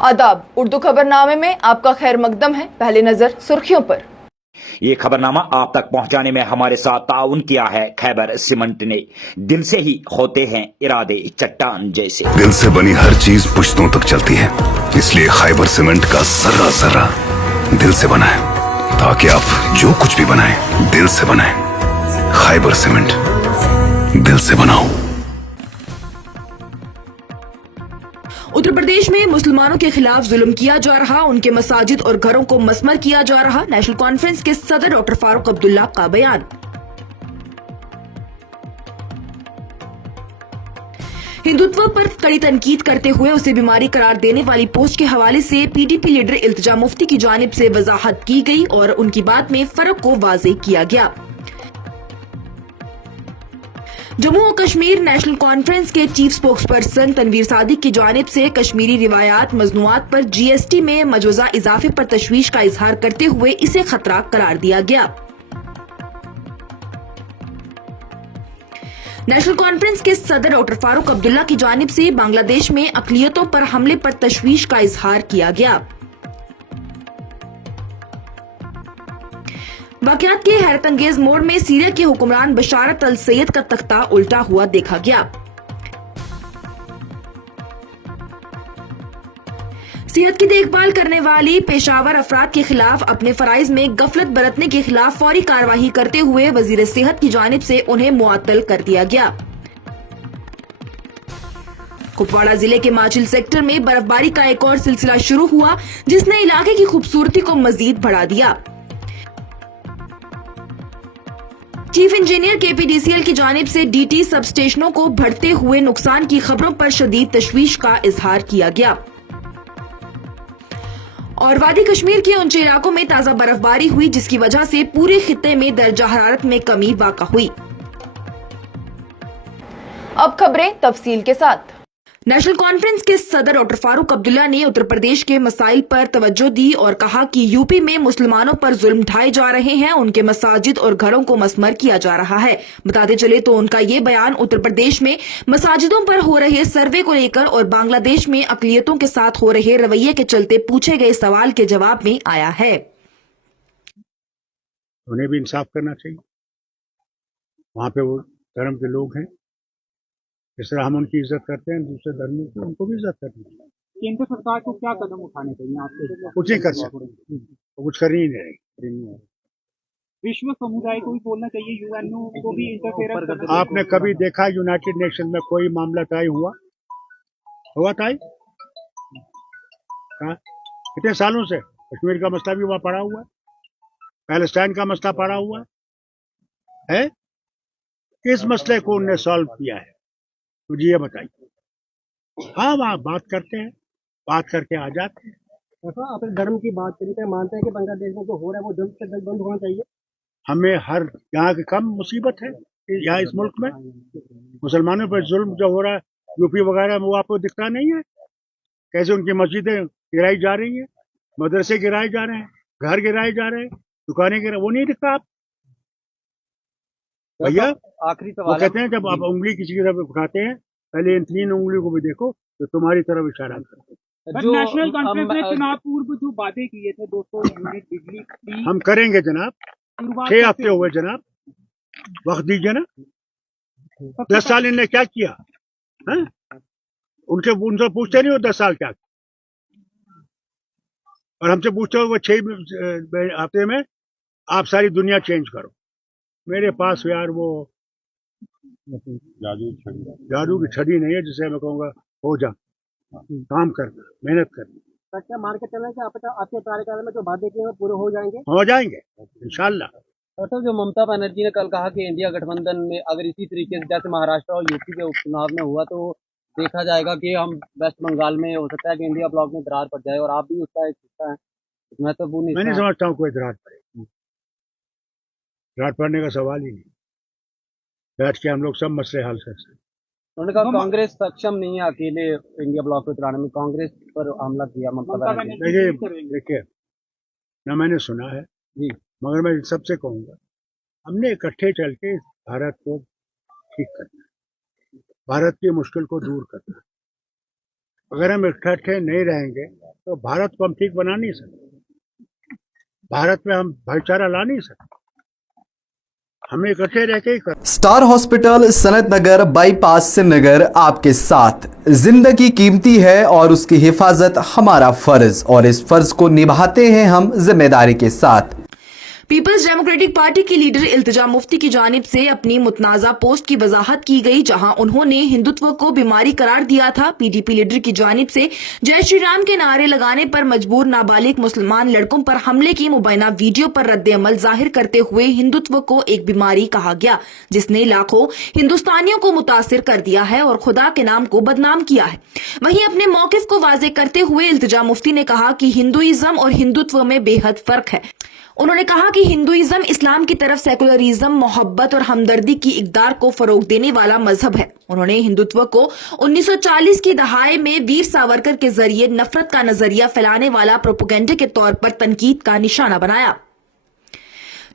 आदाब, उर्दू खबरनामे में आपका खैर मकदम है। पहले नजर सुर्खियों पर। ये खबरनामा आप तक पहुंचाने में हमारे साथ ताउन किया है खैबर सीमेंट ने। दिल से ही होते हैं इरादे चट्टान जैसे। दिल से बनी हर चीज पुश्तों तक चलती है, इसलिए खैबर सीमेंट का जर्रा जर्रा दिल से बना है, ताकि आप जो कुछ भी बनाएं दिल से बनाएं। खैबर सीमेंट, दिल से बनाओ। उत्तर प्रदेश में मुसलमानों के खिलाफ जुल्म किया जा रहा, उनके मसाजिद और घरों को मसमर किया जा रहा। नेशनल कॉन्फ्रेंस के सदर डॉक्टर फारूक अब्दुल्ला का बयान। हिंदुत्व पर कड़ी तनकीद करते हुए उसे बीमारी करार देने वाली पोस्ट के हवाले से पीडीपी लीडर इल्तिजा मुफ्ती की जानिब से वजाहत की गई और उनकी बात में फर्क को वाज़ेह किया गया। जम्मू और कश्मीर नेशनल कॉन्फ्रेंस के चीफ स्पोक्सपर्सन तनवीर सादिक की जानिब से कश्मीरी रिवायात मजनूआत पर जीएसटी में मजूजा इजाफे पर तशवीश का इजहार करते हुए इसे खतरा करार दिया गया। नेशनल कॉन्फ्रेंस के सदर डॉक्टर फारूक अब्दुल्ला की जानिब से बांग्लादेश में अक़लियतों पर हमले पर तशवीश का इजहार किया गया। वाक़यात के हैरत अंगेज मोड़ में सीरिया के हुक्मरान बशारत अल सैयद का तख्ता उल्टा हुआ देखा गया। सेहत की देखभाल करने वाली पेशावर अफराद के खिलाफ अपने फराइज में गफलत बरतने के खिलाफ फौरी कार्रवाई करते हुए वजीर सेहत की जानिब से उन्हें मुअत्तल कर दिया गया। कुपवाड़ा जिले के माचिल सेक्टर में बर्फबारी का एक और सिलसिला शुरू हुआ, जिसने इलाके की खूबसूरती को मजीद बढ़ा दिया। चीफ इंजीनियर केपीडीसीएल की जानिब से डीटी सब स्टेशनों को बढ़ते हुए नुकसान की खबरों पर शदीद तशवीश का इजहार किया गया। और वादी कश्मीर के ऊंचे इलाकों में ताजा बर्फबारी हुई, जिसकी वजह से पूरे खित्ते में दर्जा हरारत में कमी वाक़ा हुई। अब खबरें तफसील के साथ। नेशनल कॉन्फ्रेंस के सदर डॉक्टर फारूक अब्दुल्ला ने उत्तर प्रदेश के मसाइल पर तवज्जो दी और कहा कि यूपी में मुसलमानों पर जुल्म ढाए जा रहे हैं, उनके मसाजिद और घरों को मसमर किया जा रहा है। बताते चले तो उनका ये बयान उत्तर प्रदेश में मसाजिदों पर हो रहे सर्वे को लेकर और बांग्लादेश में अक़लियतों के साथ हो रहे रवैये के चलते पूछे गए सवाल के जवाब में आया है। उन्हें भी इंसाफ करना चाहिए, वहाँ पे वो धर्म के लोग हैं, जिस तरह हम उनकी इज्जत करते हैं दूसरे धर्मों की, उनको भी इज्जत करनी चाहिए। केंद्र सरकार को क्या कदम उठाने चाहिए आपके? कुछ नहीं कर सकते, वो कुछ कर ही नहीं रही। विश्व समुदाय को भी बोलना चाहिए, यूएनओ को भी इंटरफेरेंस करना चाहिए। आपने कभी देखा यूनाइटेड नेशन में कोई मामला तय हुआ तय? कितने सालों से कश्मीर का मसला भी वहाँ पड़ा हुआ है, पैलेस्टाइन का मसला पड़ा हुआ है। किस मसले को उनने सॉल्व किया है मुझे ये बताइए। हाँ, वहाँ बात करते हैं, बात करके आ जाते हैं। आप धर्म की बात करें तो मानते हैं कि बांग्लादेश में जो हो रहा है वो जल्द से जल्द बंद होना चाहिए। हमें हर यहाँ की कम मुसीबत है यहाँ इस मुल्क में, मुसलमानों पर जुल्म जो हो रहा है यूपी वगैरह में, वो आपको दिखता नहीं है? कैसे उनकी मस्जिदें गिराई जा रही हैं, मदरसे गिराए जा रहे हैं, घर गिराए जा रहे हैं, दुकानें गिराए, वो नहीं दिखता आप भैया? आखिरी वो कहते हैं जब आप उंगली किसी की तरफ उठाते हैं, पहले इन 3 उंगलियों को भी देखो जो तुम्हारी तरफ इशारा करते हैं। जो नेशनल कॉन्फ्रेंस ने चुनाव पूर्व जो वादे किए थे 200 यूनिट बिजली की, हम करेंगे जनाब, 6 हफ्ते हुए जनाब, वक्त दीजिए ना। 10 साल इनने क्या किया है? उनसे पूछते नहीं हो 10 साल क्या किया, और हमसे पूछते हो वो 6 हफ्ते में आप सारी दुनिया चेंज करो। मेरे पास यार वो जादू की छड़ी नहीं है जिसे मैं कहूँगा हो जा, काम करना, मेहनत करना। क्या मान के चलें कि आपके कार्यकाल में जो वादे किए हैं पूरे हो जाएंगे इंशाल्लाह। सर, जो ममता बनर्जी ने कल कहा कि इंडिया गठबंधन में अगर इसी तरीके से जैसे महाराष्ट्र और यूपी के उपचुनाव में हुआ तो देखा जाएगा कि हम वेस्ट बंगाल में हो सकता है कि इंडिया ब्लॉक में दरार पड़ जाए, और आप भी उसका एक हिस्सा है, महत्वपूर्ण। मैं नहीं समझता हूँ कोई दरार पड़े, दरार पड़ने का सवाल ही नहीं। बैठ के हम लोग सब मसले हल कर सकते। उन्होंने कहा कांग्रेस सक्षम नहीं है अकेले इंडिया ब्लॉक को चलाने में, कांग्रेस पर हमला किया ममता बनर्जी। देखिए ना, मैंने सुना है जी, मगर मैं सबसे कहूँगा हमने इकट्ठे चल के भारत को ठीक करना है, भारत की मुश्किल को दूर करना है। अगर हम इकट्ठे नहीं रहेंगे तो भारत को हम ठीक बना नहीं सकते, भारत में हम भाईचारा ला नहीं सकते, हमें इकट्ठे रह के ही कर। स्टार हॉस्पिटल सनत नगर बाईपास श्रीनगर आपके साथ। जिंदगी कीमती है और उसकी हिफाजत हमारा फर्ज, और इस फर्ज को निभाते हैं हम जिम्मेदारी के साथ। पीपल्स डेमोक्रेटिक पार्टी की लीडर इल्तिजा मुफ्ती की जानिब से अपनी मुतनाज़ा पोस्ट की वजाहत की गई, जहां उन्होंने हिंदुत्व को बीमारी करार दिया था। पीडीपी लीडर की जानिब से जय श्री राम के नारे लगाने पर मजबूर नाबालिग मुसलमान लड़कों पर हमले की मुबैना वीडियो पर रद्द-ए-अमल जाहिर करते हुए हिंदुत्व को एक बीमारी कहा गया, जिसने लाखों हिंदुस्तानियों को मुतासिर कर दिया है और खुदा के नाम को बदनाम किया है। वहीं अपने मौकिफ को वाज़ेह करते हुए इल्तिजा मुफ्ती ने कहा कि हिंदुइज्म और हिंदुत्व में बेहद फर्क है। उन्होंने कहा कि हिंदुइज्म इस्लाम की तरफ सेकुलरिज्म, मोहब्बत और हमदर्दी की इकदार को फरोग देने वाला मजहब है। उन्होंने हिंदुत्व को 1940 की दहाई में वीर सावरकर के जरिए नफरत का नजरिया फैलाने वाला प्रोपेगेंडा के तौर पर तनकीद का निशाना बनाया।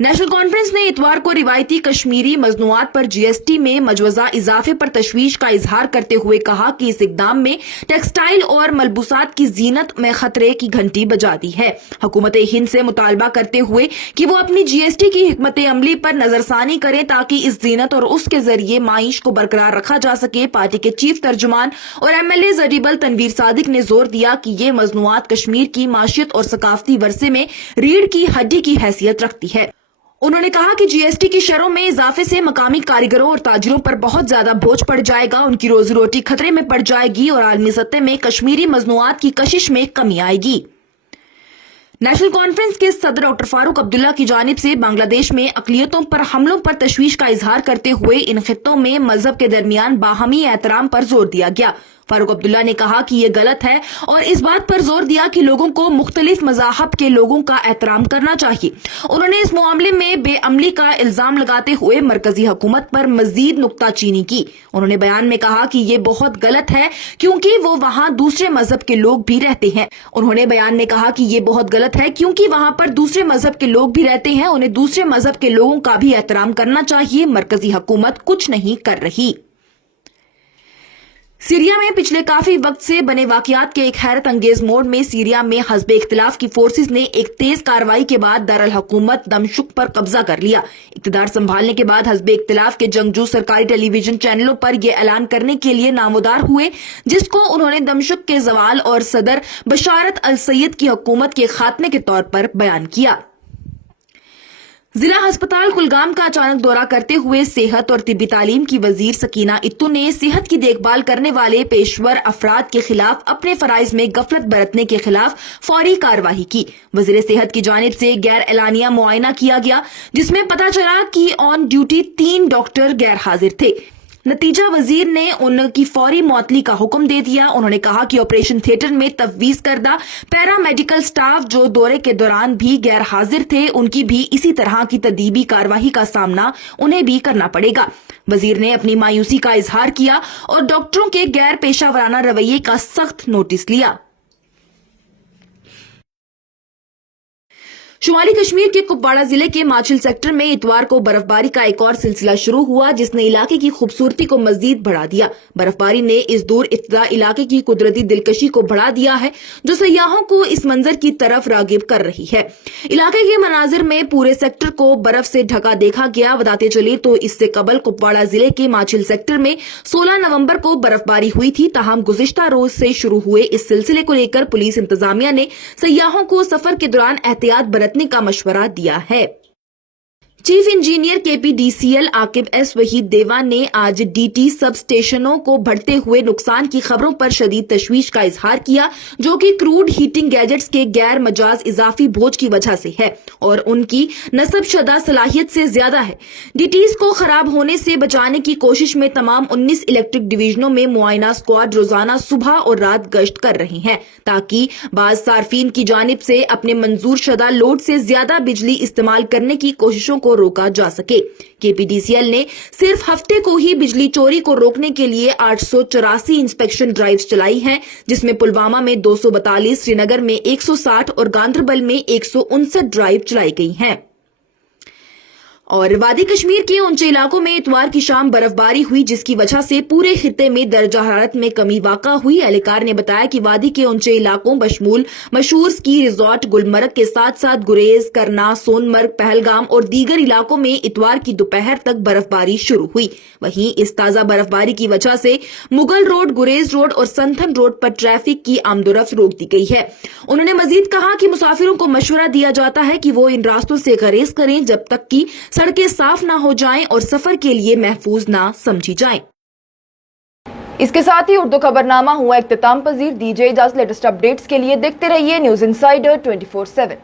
नेशनल कॉन्फ्रेंस ने इतवार को रिवायती कश्मीरी मजनूआत पर जीएसटी में मजवजा इजाफे पर तशवीश का इजहार करते हुए कहा कि इस इकदाम में टेक्सटाइल और मलबूसात की जीनत में खतरे की घंटी बजा दी है। हुकूमत हिंद से मुतालबा करते हुए कि वो अपनी जीएसटी की हिकमत अमली पर नजरसानी करें ताकि इस जीनत और उसके जरिए माइश को बरकरार रखा जा सके। पार्टी के चीफ तर्जुमान और एमएलए जरीबल तनवीर सादिक ने जोर दिया कि ये मजनूआत कश्मीर की माशियत और सकाफती वर्से में रीढ़ की हड्डी की हैसियत रखती है। उन्होंने कहा कि जीएसटी की शरों में इजाफे से मकामी कारीगरों और ताजिरों पर बहुत ज्यादा बोझ पड़ जाएगा, उनकी रोजी रोटी खतरे में पड़ जाएगी और आलमी सतह में कश्मीरी मजनूआत की कशिश में कमी आएगी। नेशनल कॉन्फ्रेंस के सदर डॉक्टर फारूक अब्दुल्ला की जानिब से बांग्लादेश में अकलियतों पर हमलों पर तशवीश का इजहार करते हुए इन खित्तों में मजहब के दरमियान बाहमी एहतराम पर जोर दिया गया। फारूक अब्दुल्ला ने कहा कि ये गलत है और इस बात पर जोर दिया कि लोगों को मुख्तलिफ मज़ाहब के लोगों का एहतराम करना चाहिए। उन्होंने इस मामले में बेअमली का इल्जाम लगाते हुए मरकजी हुकूमत पर मजीद नुक्ताचीनी की। उन्होंने बयान में कहा कि ये बहुत गलत है क्योंकि वो वहाँ दूसरे मजहब के लोग भी रहते हैं। उन्होंने बयान में कहा कि ये बहुत गलत है क्योंकि वहाँ पर दूसरे मजहब के लोग भी रहते हैं, उन्हें दूसरे मजहब के लोगों का भी एहतराम करना चाहिए। मरकजी हुकूमत कुछ नहीं कर रही। सीरिया में पिछले काफी वक्त से बने वाकयात के एक हैरत अंगेज मोड़ में सीरिया में हस्बे इख्तिलाफ की फोर्सेस ने एक तेज कार्रवाई के बाद दारुल हुकूमत दमश्क पर कब्जा कर लिया। इख्तिदार संभालने के बाद हस्बे इख्तिलाफ के जंगजू सरकारी टेलीविजन चैनलों पर यह ऐलान करने के लिए नामोदार हुए, जिसको उन्होंने दमश्क के जवाल और सदर बशारत अल सैयद की हुकूमत के खात्मे के तौर पर बयान किया। जिला अस्पताल कुलगाम का अचानक दौरा करते हुए सेहत और तिब्बी तालीम की वजीर सकीना इत्तू ने सेहत की देखभाल करने वाले पेशवर अफराद के खिलाफ अपने फराइज में गफलत बरतने के खिलाफ फौरी कार्रवाई की। वजीर सेहत की जानिब से गैर एलानिया मुआयना किया गया, जिसमें पता चला कि ऑन ड्यूटी 3 डॉक्टर गैर हाजिर थे। नतीजा वजीर ने उनकी फौरी मुअत्तली का हुक्म दे दिया। उन्होंने कहा कि ऑपरेशन थिएटर में तफवीज करदा पैरामेडिकल स्टाफ जो दौरे के दौरान भी गैर हाजिर थे, उनकी भी इसी तरह की तदीबी कार्रवाई का सामना उन्हें भी करना पड़ेगा। वजीर ने अपनी मायूसी का इजहार किया और डॉक्टरों के गैर पेशा वराना रवैये का सख्त नोटिस लिया। शुमाली कश्मीर के कुपवाड़ा जिले के माछिल सेक्टर में इतवार को बर्फबारी का एक और सिलसिला शुरू हुआ, जिसने इलाके की खूबसूरती को मजीद बढ़ा दिया। बर्फबारी ने इस दूर इत्तला इलाके की कुदरती दिलकशी को बढ़ा दिया है, जो सयाहों को इस मंजर की तरफ रागिब कर रही है। इलाके के मनाजिर में पूरे सेक्टर को बर्फ से ढका देखा गया। बताते चले तो इससे कबल कुपवाड़ा जिले के माछिल सेक्टर में 16 नवंबर को बर्फबारी हुई थी। ताहम गुज़िश्ता रोज से शुरू हुए इस सिलसिले को लेकर पुलिस इंतजामिया ने सयाहों को सफर के दौरान एहतियात बरतने का मशवरा दिया है। Chief engineer KPDCL Aqib S Waheed Deva ने आज डीटी सब स्टेशनों को बढ़ते हुए नुकसान की खबरों पर शदीद तशवीश का इजहार किया, जो कि क्रूड हीटिंग गैजेट्स के गैर मजाज इजाफी बोझ की वजह से है और उनकी नस्ब शदा सलाहियत से ज्यादा है। डीटीज को खराब होने से बचाने की कोशिश में तमाम 19 इलेक्ट्रिक डिवीजनों में मुआयना स्क्वाड रोजाना सुबह और रात गश्त कर रही हैं, ताकि बाज सार्फिन की जानिब से अपने मंजूर शदा लोड से ज्यादा बिजली इस्तेमाल करने की कोशिशों को रोका जा सके। केपीडीसीएल ने सिर्फ हफ्ते को ही बिजली चोरी को रोकने के लिए 884 इंस्पेक्शन ड्राइव्स चलाई हैं, जिसमें पुलवामा में 242, श्रीनगर में 160 और गांधरबल में 159 ड्राइव चलाई गई हैं। और वादी कश्मीर के ऊंचे इलाकों में इतवार की शाम बर्फबारी हुई, जिसकी वजह से पूरे खित्ते में दर्जा हरारत में कमी वाक़ा हुई। एहलकार ने बताया कि वादी के ऊंचे इलाकों बशमूल मशहूर स्की रिजॉर्ट गुलमर्ग के साथ साथ गुरेज, करना, सोनमर्ग, पहलगाम और दीगर इलाकों में इतवार की दोपहर तक बर्फबारी शुरू हुई। वहीं इस ताजा बर्फबारी की वजह से मुगल रोड, गुरेज रोड और संथन रोड पर ट्रैफिक की आमदोरफ्त रोक दी गई है। उन्होंने मजीद कहा कि मुसाफिरों को मशवरा दिया जाता है कि वो इन रास्तों से गुरेज करें जब तक कि सड़कें साफ ना हो जाएं और सफर के लिए महफूज ना समझी जाएं। इसके साथ ही उर्दू खबरनामा हुआ इख्तिताम पजीर। दीजिए इजाजत। लेटेस्ट अपडेट्स के लिए देखते रहिए न्यूज इंसाइडर 24/7।